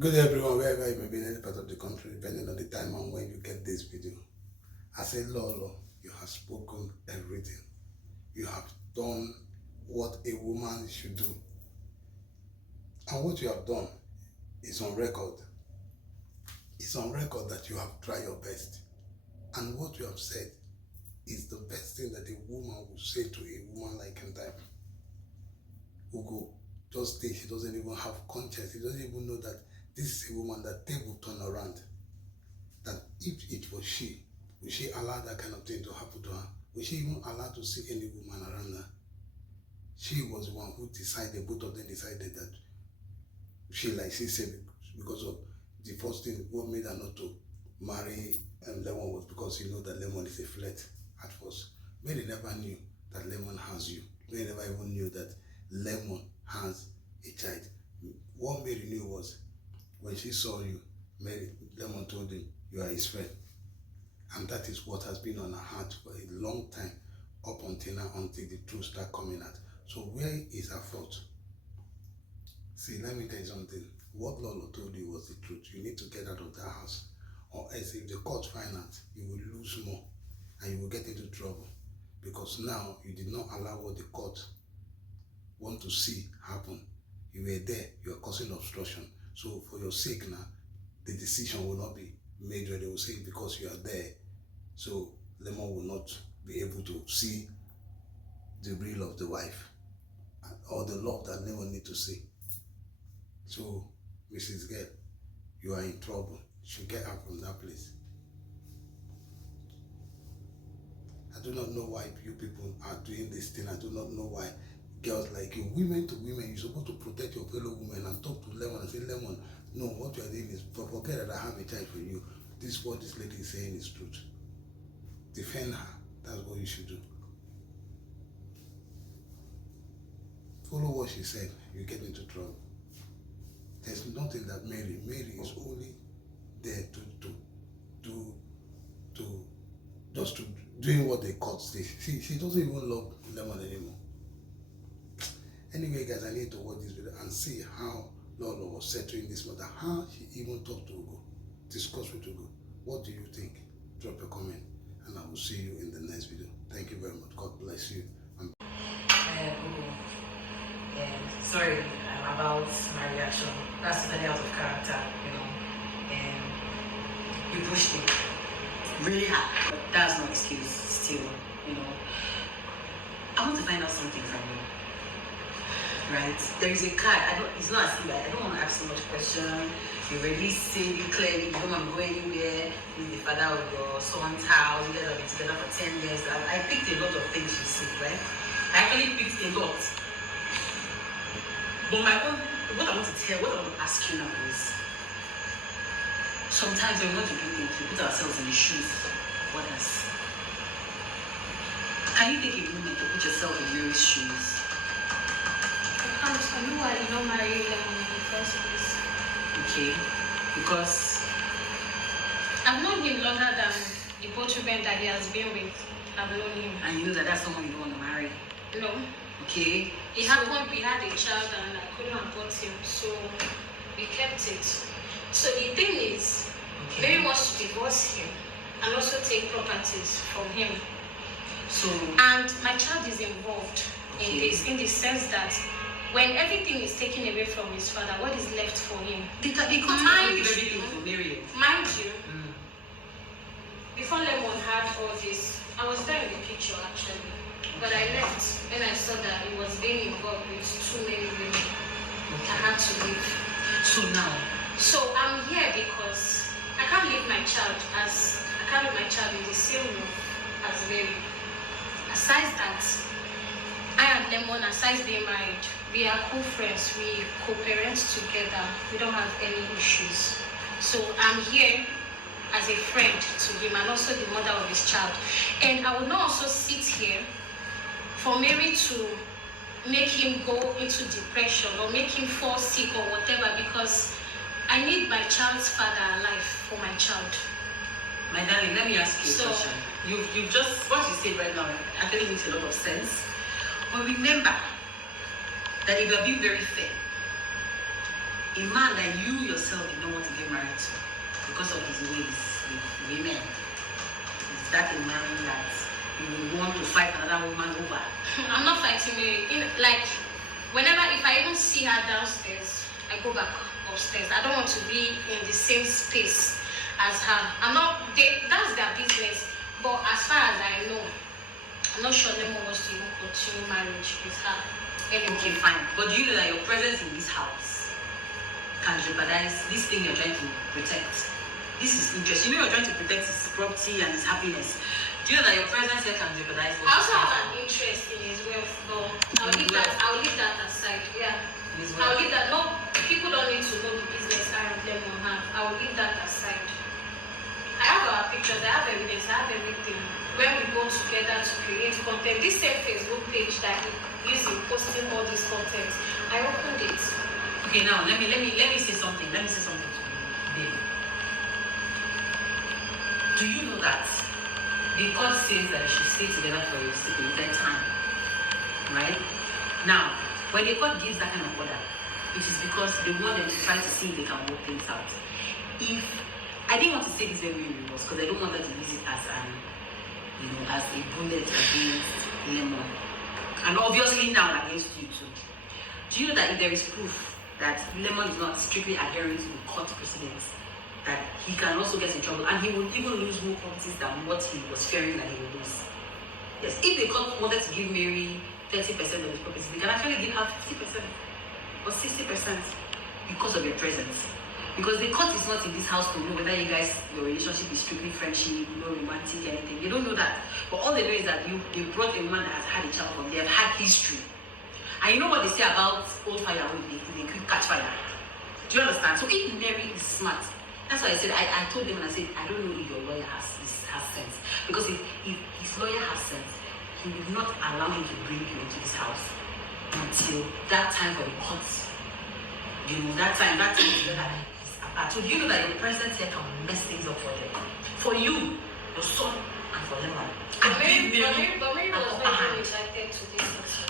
Good day everyone, wherever you may be in any part of the country, depending on the time and when you get this video. I say, Lolo, you have spoken everything. You have done what a woman should do. And what you have done is on record. It's on record that you have tried your best. And what you have said is the best thing that a woman would say to a woman like him time. Ugo just thinks she doesn't even have conscience. She doesn't even know that this is a woman that they will turn around. That if it was she, would she allow that kind of thing to happen to her? Would she even allow to see any woman around her? She was the one who decided, both of them decided that she said, because of the first thing, what made her not to marry Lemon was because you know that Lemon is a flirt at first. Mary never knew that Lemon has you. Mary never even knew that Lemon has a child. What Mary knew was when she saw you, Lemon told him, you are his friend. And that is what has been on her heart for a long time, up until now, until the truth starts coming out. So where is her fault? See, let me tell you something. What Lolo told you was the truth. You need to get out of that house. Or else if the court find out, you will lose more and you will get into trouble. Because now you did not allow what the court want to see happen. You were there, you are causing obstruction. So for your sake now, the decision will not be made where they will say because you are there. So Lemon will not be able to see the real of the wife or the love that Lemon need to see. So Mrs. Girl, you are in trouble. You should get out from that place. I do not know why you people are doing this thing. I do not know why girls like you, women to women, you're supposed to protect your fellow women and talk to Lemon and say, Lemon, no, what you are doing is, forget that I have a child for you. This what this lady is saying is truth. Defend her. That's what you should do. Follow what she said, you get into trouble. There's nothing that Mary is only there to doing what they caught. She doesn't even love Lemon anymore. Anyway, guys, I need to watch this video and see how Lolo was settling this matter, how she even talked to Ugo, discuss with Ugo. What do you think? Drop a comment and I will see you in the next video. Thank you very much. God bless you. Sorry about my reaction. That's totally out of character, you know. And you pushed me really hard. But that's no excuse still, you know. I want to find out something from you. Right? There is a card. It's not as if I don't want to ask so much question. You already said it clearly, you don't want to go anywhere. He's the father of your son's house. You guys have been together for 10 years. I picked a lot of things you said, right? I actually picked a lot. But what I want to ask you now is, sometimes when we want to do things, we put ourselves in the shoes of others. Can you take a moment to put yourself in Mary's shoes? I know why you don't marry Lemon in the first place. Okay, because I've known him longer than the both women that he has been with. I've known him. And you know that that's someone you don't want to marry. No. Okay. It happened, we had a child and I couldn't abort him, so we kept it. So the thing is, Mary wants to divorce him and also take properties from him. So and my child is involved in this, in the sense that when everything is taken away from his father, what is left for him? Because everything for Mary. Mind you, before Lemon had all this, I was there in the picture actually. But I left when I saw that it was being involved with too many women. I had to leave. So I'm here because I can't leave my child in the same room as Mary. Aside that, I and Lemon, aside being married, we are cool friends. We co-parent together. We don't have any issues. So I'm here as a friend to him and also the mother of his child. And I would not also sit here for Mary to make him go into depression or make him fall sick or whatever, because I need my child's father alive for my child. My darling, let me ask you a question. You've just, what you said right now actually makes a lot of sense. But remember that if you're being very fair, a man that you yourself did not want to get married to because of his ways with women, is that a man that you will want to fight another woman over? I'm not fighting Mary. Like, whenever, if I even see her downstairs, I go back upstairs. I don't want to be in the same space as her. That's their business. But as far as I know, I'm not sure Lemon wants to even continue marriage with her. Anyway. Okay, fine. But do you know that your presence in this house can jeopardize this thing you're trying to protect? This is interest. You know you're trying to protect his property and his happiness. Do you know that your presence here can jeopardize? I also have an interest in his wealth, but I'll leave that aside. Yeah. I'll leave that. No, people don't need to know the business I and Lemon have. I will leave that aside. I have our pictures, I have evidence, I have everything. When we go together to create content, this same Facebook page that he using posting all this content, I opened it. Okay, now let me say something. Let me say something to you, babe. Do you know that the court says that they should stay together for a stipulated time? Right? Now, when the court gives that kind of order, it is because they want them to try to see if they can work things out. If I didn't want to say this very reverse because I don't want her to use it as as a bullet against Lemon. And obviously now against you too. Do you know that if there is proof that Lemon is not strictly adhering to the court proceedings, that he can also get in trouble and he will even lose more properties than what he was fearing that he would lose? Yes, if the court wanted to give Mary 30% of his properties, they can actually give her 50% or 60% because of your presence. Because the court is not in this house to know whether your relationship is strictly friendship, no romantic, anything. They don't know that. But all they know is that they brought a woman that has had a child from them, had history. And you know what they say about old firewood, they quick catch fire. Do you understand? So if Mary is smart, that's why I said, I told them and I said, I don't know if your lawyer has sense. Because if his lawyer has sense, he will not allow him to bring you into this house until that time for the courts. You know, that time together. So do you know that your presence here can mess things up for them? For you, your son, and for Lemon. But Mary was not even invited to this.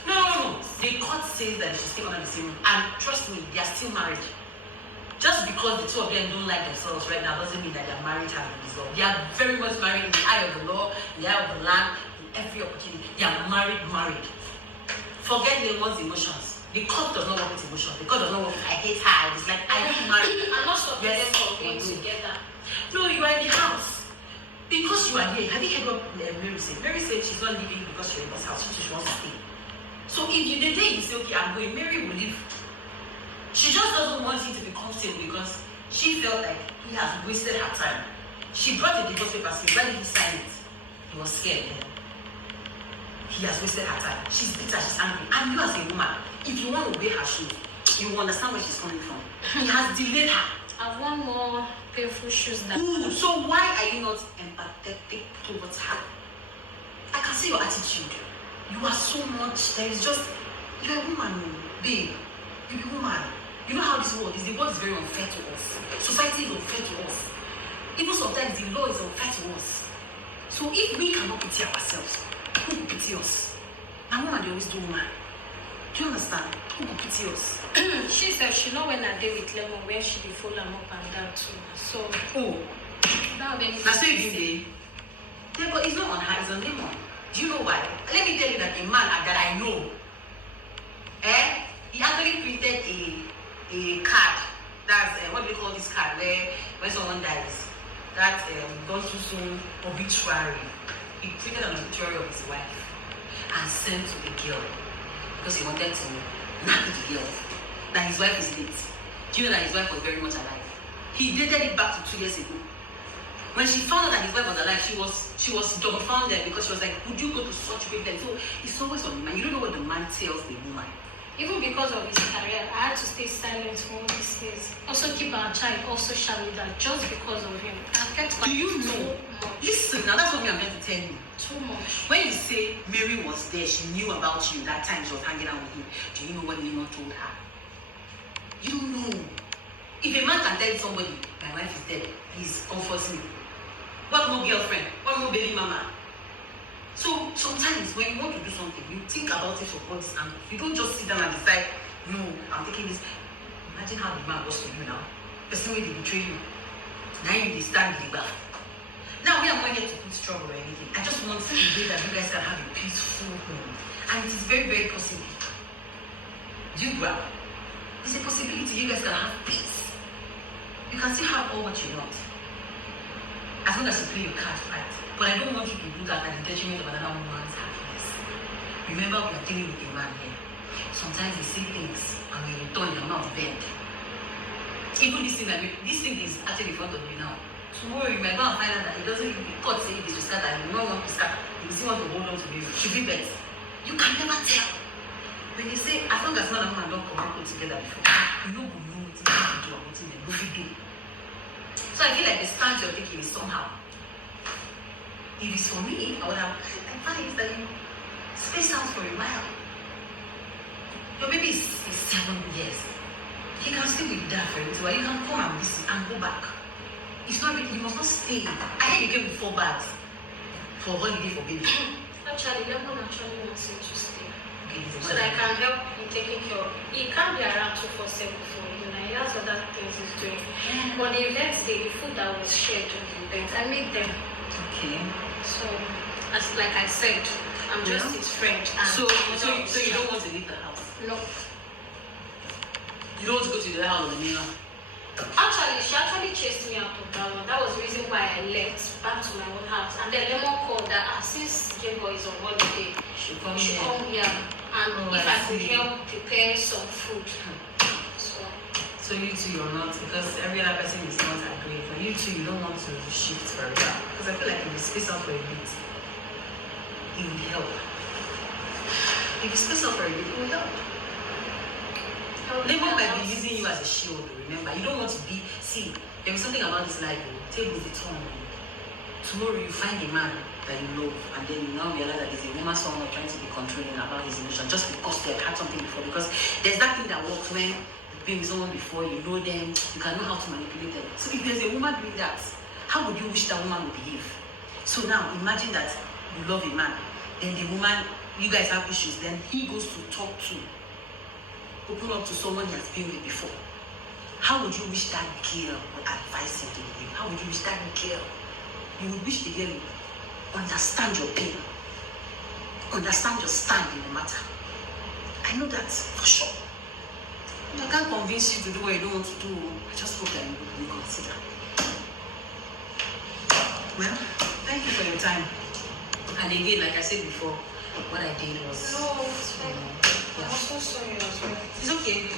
No. The court says that they should stay under the same room. And trust me, they are still married. Just because the two of them don't like themselves right now doesn't mean that their marriage has been dissolved. They are very much married in the eye of the law, in the eye of the land, in every opportunity. They are married. Forget Lemon's emotions. The court does not work with emotions. The court does not work with I hate her. It's like I hate married. I'm not stopping them from being together. No, you are in the house. Because you are here. Have you heard what Mary said? Mary said she's not leaving because you're in this house. She wants to stay. So if the day you say, okay, I'm going, Mary will leave. She just doesn't want you to be comfortable because she felt like he has wasted her time. She brought the divorce papers. When did he sign it? He was scared. He has wasted her time. She's bitter, she's angry. And you as a woman, if you want to wear her shoes, you will understand where she's coming from. He has delayed her. I've worn more painful shoes than Ooh, so why are you not empathetic towards her? I can see your attitude. You are so much, there is just, you're a woman, babe. You're a woman. You know how this world is. The world is very unfair to us. Society is unfair to us. Even sometimes the law is unfair to us. So if we cannot pity ourselves, who will pity us? And woman, they always do woman. Do you understand? Who will pity us? She said she know when I did with Lemon, where she be full am up and down too. So that would be that's what you did. Yeah, but it's not on her, it's on Lemon. Do you know why? Let me tell you that a man that I know, he actually printed a card. That's what do you call this card? Where when someone dies, that gone too soon obituary. He printed an obituary of his wife and sent to the girl because he wanted to nag the girl that his wife is late. Do you know that his wife was very much alive? He dated it back to 2 years ago. When she found out that his wife was alive, she was dumbfounded because she was like, would you go to such great lengths? So it's always on the man. You don't know what the man tells the woman. Even because of his career, I had to stay silent for all these years. Also keep our child also Shamida just because of him. I kept do you know? Listen, now that's what I'm going to tell you. Too much. When you say Mary was there, she knew about you that time she was hanging out with him. Do you know what Lemon told her? You don't know. If a man can tell somebody, my wife is dead, please comfort me. What more girlfriend? What more baby mama? So sometimes when you want to do something, you think about it from all these angles. You don't just sit down and decide, no, I'm taking this. Imagine how the man was to you now. The same way they betray you. Now you stand the back. Now we are not here to put trouble or anything. I just want to way that you guys can have a peaceful home. And it is very, very possible. Do you grab? It's a possibility you guys can have peace. You can still have all what you want. As long as you play your cards right. But I don't want you to do that at the detriment of another woman's happiness. Remember, we are dealing with a man here. Sometimes they say things and when you return, you're not bent. Even this thing is actually in front of you now. Tomorrow you might go and find out that it doesn't God say it is to start and you don't want to start. You still want to hold on to you. Should be best. You can never tell. When you say as long as man and woman don't come and put together before, you know what you do and what you do. So I feel like the stance you're taking is somehow. If it's for me, I would have advised that you space out for a while. Your baby is 7 years. He can stay with that for a little while. You can come and visit and go back. It's not really, you must not stay. I think you came with 4 bags for holiday for baby. Actually, Lemon actually wants him to stay. Okay, So that I can help in taking care of. He can't be around 247 for you. He has other things he's doing. But the events day, the food that was shared during the events, I made them. Okay. So, as like I said, I'm just his friend. So you don't want to leave the house? No. You don't want to go to the house of the neighbor? Actually, she actually chased me out of that one. That was the reason why I left back to my own house. And then Lemon called that since Jago is on holiday, she come here. And if I could help prepare some food. So you two, you're not, because every other person is not agreeing. But you two, you don't want to shift for it. Because I feel like if you space out for a bit, it will help. If you space out for a bit, it will help. Lemon might be using you as a shield, remember. You don't want to be, see, there is something about this life, table the turn. Tomorrow you find a man that you love, and then you now realize that there's a woman somewhere trying to be controlling about his emotion just because they have had something before. Because there's that thing that works when you've been with someone before, you know them, you can know how to manipulate them. So if there's a woman doing that, how would you wish that woman would behave? So now imagine that you love a man, then the woman, you guys have issues, then he goes to talk to, open up to someone he has been with before. How would you wish that girl would advise him to behave? How would you wish that girl? You would wish the girl would understand your pain, understand your stand in the matter. I know that for sure. I can't convince you to do what you don't want to do. I just hope that you will reconsider. Well, thank you for your time. And again, like I said before, what I did was... No, it's fine. I'm so sorry as well. It's okay.